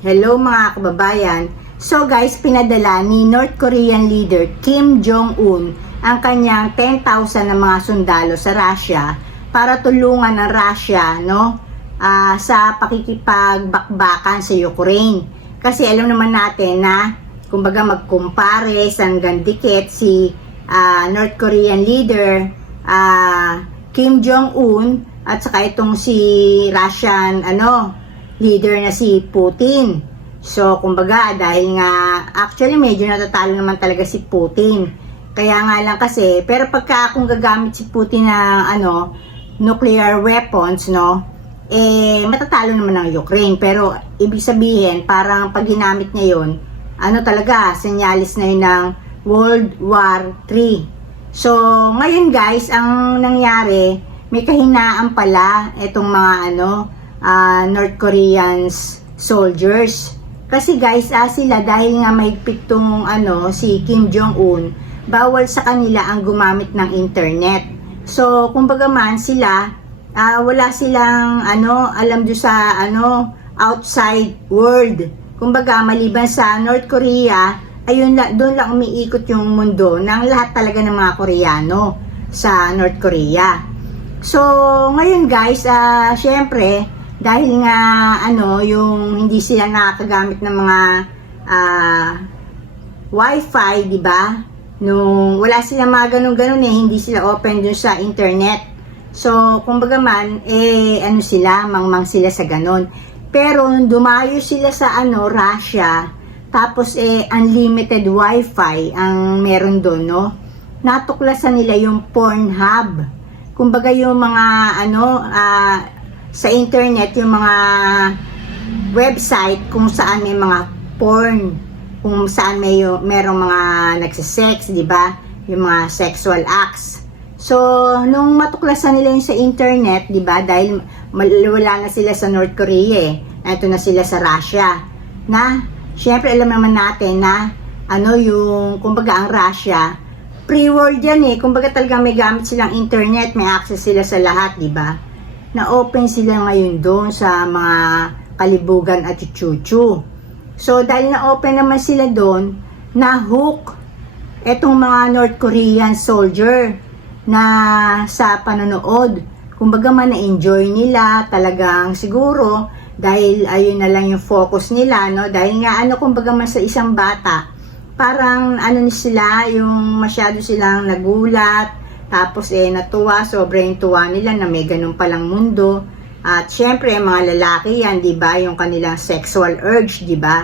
Hello mga kababayan. So guys, pinadala ni North Korean leader Kim Jong-un ang kanyang 10,000 na mga sundalo sa Russia para tulungan ang Russia sa pakikipagbakbakan sa Ukraine. Kasi alam naman natin na kumbaga magkumpare hanggang dikit si North Korean leader Kim Jong-un at saka itong si Russian leader na si Putin. So, kumbaga, dahil nga, actually, medyo natatalo naman talaga si Putin. Kaya nga lang kasi, pero pagka kung gagamit si Putin ng, nuclear weapons, matatalo naman ng Ukraine. Pero, ibig sabihin, parang pag ginamit niya yun, talaga, senyalis na yun ng World War III. So, ngayon guys, ang nangyari, may kahinaan pala itong mga, North Koreans soldiers. Kasi guys, sila dahil nga mahigpit tong si Kim Jong-un, bawal sa kanila ang gumamit ng internet. So, kumbaga man sila, wala silang alam do sa outside world. Kumbaga maliban sa North Korea, ayun doon lang umiikot yung mundo ng lahat talaga ng mga Koreano sa North Korea. So, ngayon guys, syempre, dahil nga yung hindi sila nakakagamit ng mga wifi, di ba? Nung wala sila mga ganun-ganun hindi sila open dun sa internet. So, kumbaga man sila, mangmang sila sa ganun. Pero nung dumayo sila sa Russia, tapos unlimited wifi ang meron doon, natuklasan nila yung Pornhub. Kumbaga yung mga sa internet, yung mga website kung saan may mga porn, kung saan merong mga nagsisex, di ba? Yung mga sexual acts. So, nung matuklasan nila yung sa internet, di ba? Dahil wala na sila sa North Korea, ito na sila sa Russia. Na, syempre alam naman natin na yung, kumbaga ang Russia, pre-world yan kumbaga talaga may gamit silang internet, may access sila sa lahat, di ba? Na-open sila ngayon doon sa mga kalibugan at chuchu. So, dahil na-open naman sila doon, na-hook etong mga North Korean soldier na sa panonood. Kumbaga man na-enjoy nila, talagang siguro, dahil ayun na lang yung focus nila, Dahil nga, kumbaga man sa isang bata, parang sila, yung masyado silang nagulat, tapos natuwa, sobrang tuwa nila na may ganun palang mundo. At syempre, mga lalaki yan, di ba? Yung kanilang sexual urge, di ba?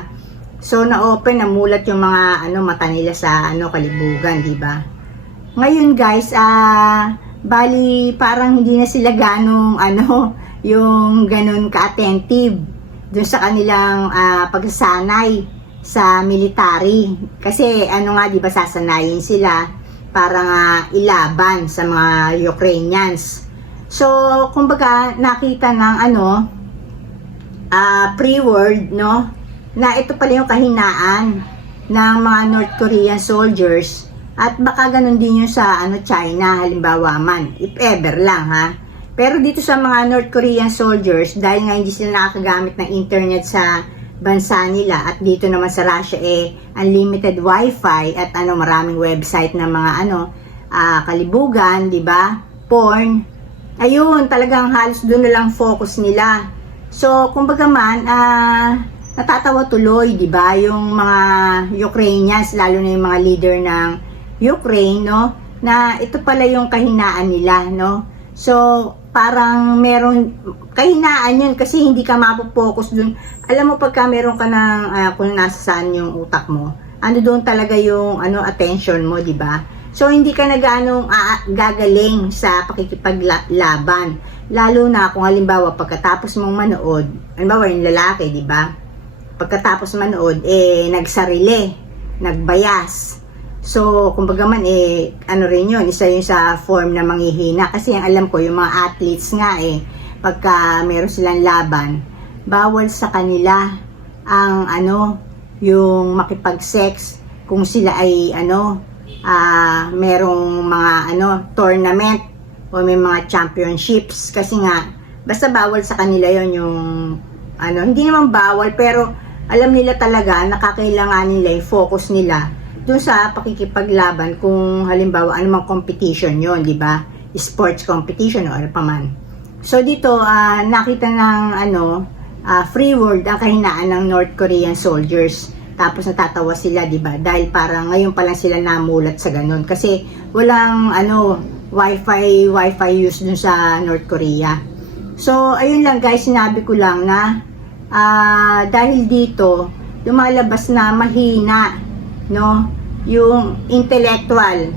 So, na-open, namulat yung mga mata nila sa kalibugan, di ba? Ngayon guys, bali parang hindi na sila ganong yung ganun ka-attentive dun sa kanilang pagsasanay sa military. Kasi di ba sasanayin sila para ilaban sa mga Ukrainians. So, kumbaga, nakita ng pre-world, na ito pala yung kahinaan ng mga North Korean soldiers at baka ganun din yung sa China, halimbawa man, if ever lang ha. Pero dito sa mga North Korean soldiers, dahil nga hindi sila nakakagamit ng internet sa bansa nila at dito naman sa Russia unlimited wifi at maraming website na mga kalibugan, di ba? Porn. Ayun, talagang halos doon na lang focus nila. So, kumbaga man, natatawa tuloy, di ba? Yung mga Ukrainians, lalo na yung mga leader ng Ukraine, na ito pala yung kahinaan nila, So, parang meron kahinaan yun kasi hindi ka mapopokus dun. Alam mo pagka meron ka ng kung nasaan yung utak mo, doon talaga yung attention mo, di ba? So hindi ka gagaling sa pakikipaglaban. Lalo na kung halimbawa pagkatapos mong manood, halimbawa yung lalaki, di ba? Pagkatapos manood nagsarili, nagbayas. So, kumbaga man, rin yun, isa yun sa form na manghihina. Kasi ang alam ko, yung mga athletes nga pagka meron silang laban, bawal sa kanila ang yung makipag-sex kung sila ay merong mga tournament o may mga championships. Kasi nga, basta bawal sa kanila yon yung hindi naman bawal, pero alam nila talaga na kakailanganin nila i-focus nila dun sa pakikipaglaban kung halimbawa anumang competition yon, di ba? Sports competition o ano pa man. So dito, nakita ng free world ang kahinaan ng North Korean soldiers. Tapos natatawa sila, di ba? Dahil parang ngayon pa lang sila namulat sa ganun. Kasi walang wifi use dun sa North Korea. So, ayun lang guys, sinabi ko lang na dahil dito, lumalabas na mahina, no? Yung intellectual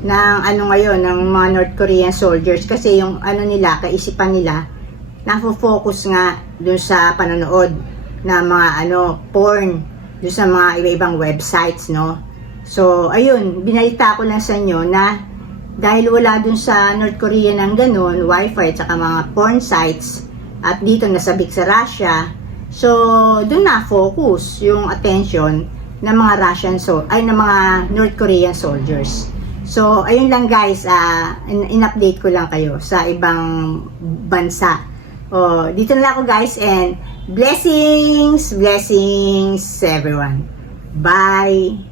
ng ngayon, ng mga North Korean soldiers. Kasi yung nila, kaisipan nila, nafo-focus nga dun sa panonood na mga porn, dun sa mga iba-ibang websites, no? So, ayun, binalita ko lang sa inyo na dahil wala dun sa North Korea ng ganun, wifi at saka mga porn sites, at dito nasabik sa Russia, so dun na focus yung attention ng mga ng mga North Korean soldiers. So ayun lang guys, in-update ko lang kayo sa ibang bansa. Dito na lang ako guys, and blessings everyone. Bye.